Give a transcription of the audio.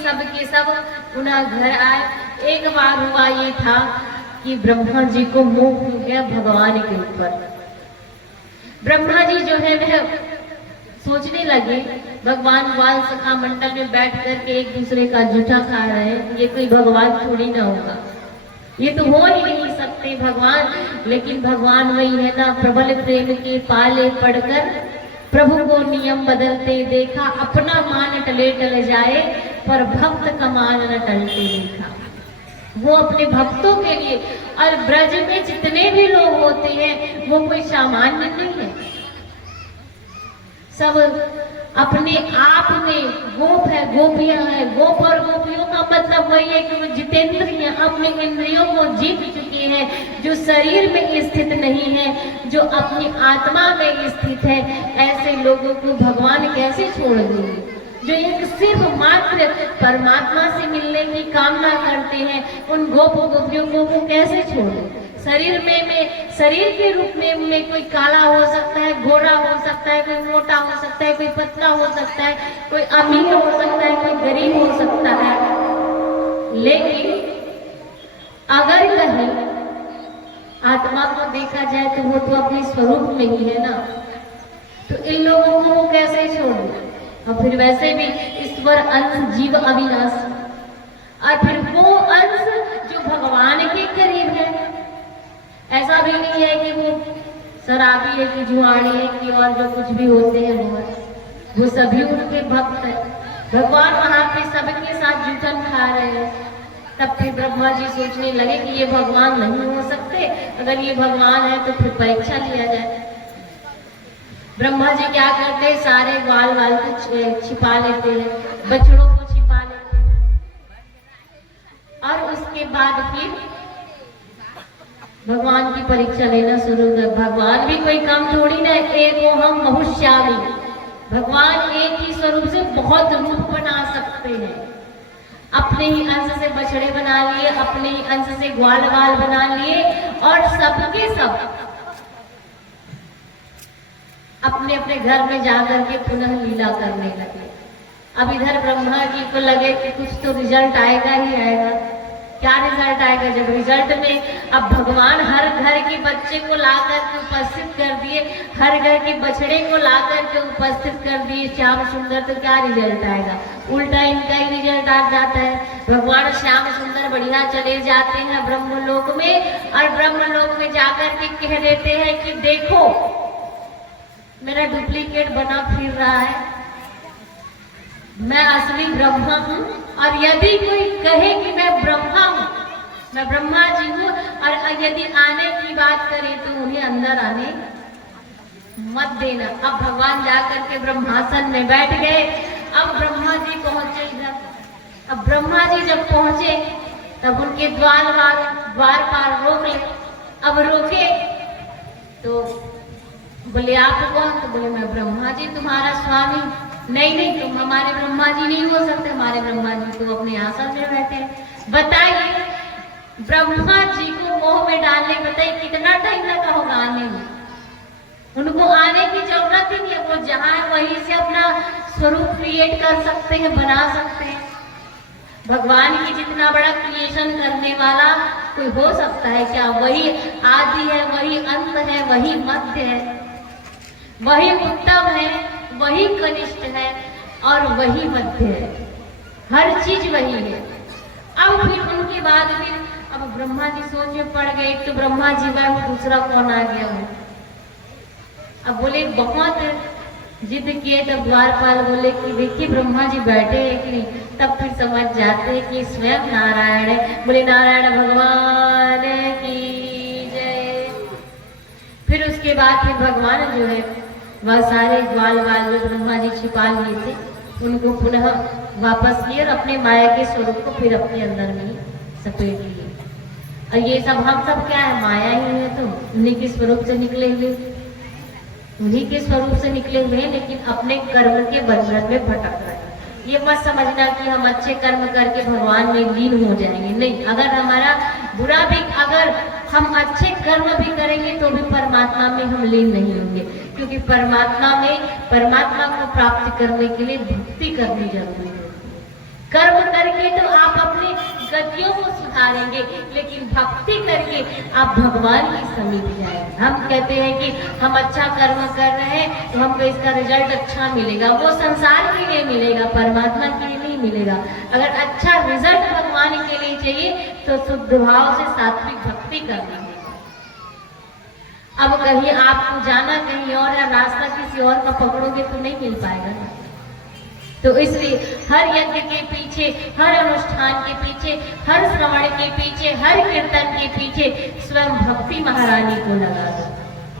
सब के सब पुनः घर आए। एक बार हुआ ये था कि ब्रह्मा जी को मोह हो गया भगवान के ऊपर। ब्रह्मा जी जो है वह सोचने लगे, भगवान बाल सखा मंडल में बैठ करके एक दूसरे का जूठा खा रहे हैं, ये कोई भगवान थोड़ी ना होगा, ये तो हो ही नहीं सकते भगवान। लेकिन भगवान वही है ना, प्रबल प्रेम के पाले पड़कर प्रभु को नियम बदलते देखा, अपना मान टले टल जाए पर भक्त का मान न टलते देखा। वो अपने भक्तों के लिए, और ब्रज में जितने भी लोग होते हैं वो कोई सामान्य नहीं है, सब अपने आप में गोप है, गोपियां है। गोप और गोपियों का मतलब वही है कि वो जितेंद्रिय अपने इंद्रियों को जीत चुके हैं, जो शरीर में स्थित नहीं है, जो अपनी आत्मा में स्थित है। ऐसे लोगों को भगवान कैसे छोड़ देंगे, जो एक सिर्फ मात्र परमात्मा से मिलने की कामना करते हैं, उन गोप गोपियों को वो कैसे छोड़े। शरीर में शरीर के रूप में कोई काला हो सकता है, गोरा हो सकता है, कोई मोटा हो सकता है, कोई पतला हो सकता है, कोई अमीर हो सकता है, कोई गरीब हो सकता है। लेकिन अगर कहीं आत्मा को देखा जाए तो वो तो अपने स्वरूप में ही है ना, तो इन लोगों को वो कैसे छोड़े। और फिर वैसे भी ईश्वर अंश जीव अविनाशी, और फिर वो अंश जो भगवान के करीब है। ऐसा भी नहीं है कि वो शराबी है कि जुआड़ी है कि और जो कुछ भी होते हैं वो सभी उनके भक्त है। भगवान वहां पे सबके साथ जूठन खा रहे हैं। तब फिर ब्रह्मा जी सोचने लगे कि ये भगवान नहीं हो सकते, अगर ये भगवान है तो फिर परीक्षा लिया जाए। ब्रह्मा जी क्या करते हैं, सारे ग्वाल वाल को छिपा लेते हैं, बछड़ों को छिपा लेते हैं, और उसके बाद फिर भगवान की परीक्षा लेना शुरू कर। भगवान भी कोई कम थोड़ी ना, एको हम बहुश्यामी। भगवान एक ही स्वरूप से बहुत रूप बना सकते हैं। अपने ही अंश से बछड़े बना लिए, अपने ही अंश से ग्वाल वाल बना लिए, और सबके सब अपने अपने घर में जाकर के पुनः लीला करने लगे। अब इधर ब्रह्मा जी को लगे कि कुछ तो रिजल्ट आएगा ही आएगा। क्या रिजल्ट आएगा, जब रिजल्ट में अब भगवान हर घर के बच्चे को ला करके उपस्थित कर दिए, हर घर के बछड़े को ला करके उपस्थित कर दिए श्याम सुंदर, तो क्या रिजल्ट आएगा, उल्टा इनका ही रिजल्ट आ जाता है। भगवान श्याम सुंदर बढ़िया चले जाते हैं ब्रह्मलोक में, और ब्रह्मलोक में जाकर के कह देते हैं कि देखो मेरा डुप्लीकेट बना फिर रहा है, मैं असली ब्रह्मा हूँ। और यदि कोई कहे कि मैं ब्रह्मा हूँ, मैं ब्रह्मा जी हूँ, और यदि आने की बात करे तो उन्हें अंदर आने मत देना। अब भगवान जाकर के ब्रह्मासन में बैठ गए। अब ब्रह्मा जी पहुंचे इधर। अब ब्रह्मा जी जब पहुंचे तब उनके द्वार पार रोक ले। अब रोके तो बोले आप कौन, तो बोले मैं ब्रह्मा जी तुम्हारा स्वामी। नहीं तुम हमारे ब्रह्मा जी नहीं हो सकते, हमारे ब्रह्मा जी तो अपने आसन में बैठे हैं। बताइए ब्रह्मा जी को मोह में डालने, बताइए कितना टाइम लगा होगा आने में। उनको आने की जरूरत ही नहीं है, वो जहां है वहीं से अपना स्वरूप क्रिएट कर सकते हैं, बना सकते हैं। भगवान की जितना बड़ा क्रिएशन करने वाला कोई हो सकता है क्या। वही आदि है, वही अंत है, वही मध्य है, वही उत्तम है, वही कनिष्ठ है, और वही मध्य है। हर चीज वही है। अब फिर उनके बाद फिर अब ब्रह्मा जी सोच में पड़ गए, तो ब्रह्मा जी में दूसरा कौन आ गया हो। अब बोले बहुत जिद किए, तब द्वारपाल बोले कि देखिए ब्रह्मा जी बैठे हैं कि नहीं। तब फिर समझ जाते हैं कि स्वयं नारायण है। बोले नारायण भगवान की जय। फिर उसके बाद फिर भगवान जो है वह सारे ग्वाल वाल जो ब्रह्मा जी छिपा लिए थे उनको पुनः वापस किए, और अपने माया के स्वरूप को फिर अपने अंदर में सपेट लिए। और ये सब हम सब क्या है, माया ही है, तो उन्हीं के स्वरूप से निकले हुए, उन्हीं के स्वरूप से निकले हुए हैं, लेकिन अपने कर्म के बंधन में भटक रहे हैं। ये मत समझना कि हम अच्छे कर्म करके भगवान में लीन हो जाएंगे, नहीं। अगर हमारा बुरा भी, अगर हम अच्छे कर्म भी करेंगे तो भी परमात्मा में हम लीन नहीं होंगे, क्योंकि परमात्मा को प्राप्त करने के लिए भक्ति करनी जरूरी है। कर्म विपत्तियों को सुधारेंगे, लेकिन भक्ति करके आप भगवान की समीप जाएंगे। हम कहते हैं कि हम अच्छा कर्म कर रहे हैं तो हमको इसका रिजल्ट अच्छा मिलेगा, वो संसार के लिए मिलेगा, परमात्मा के लिए नहीं मिलेगा। अगर अच्छा रिजल्ट भगवान के लिए चाहिए तो शुद्ध भाव से सात्विक भक्ति करना है। अब कहीं आपको जाना कहीं और या रास्ता किसी और का पकड़ोगे तो नहीं मिल पाएगा ना। तो इसलिए हर यज्ञ के पीछे, हर अनुष्ठान के पीछे, हर श्रवण के पीछे, हर कीर्तन के पीछे स्वयं भक्ति महारानी को लगा दो।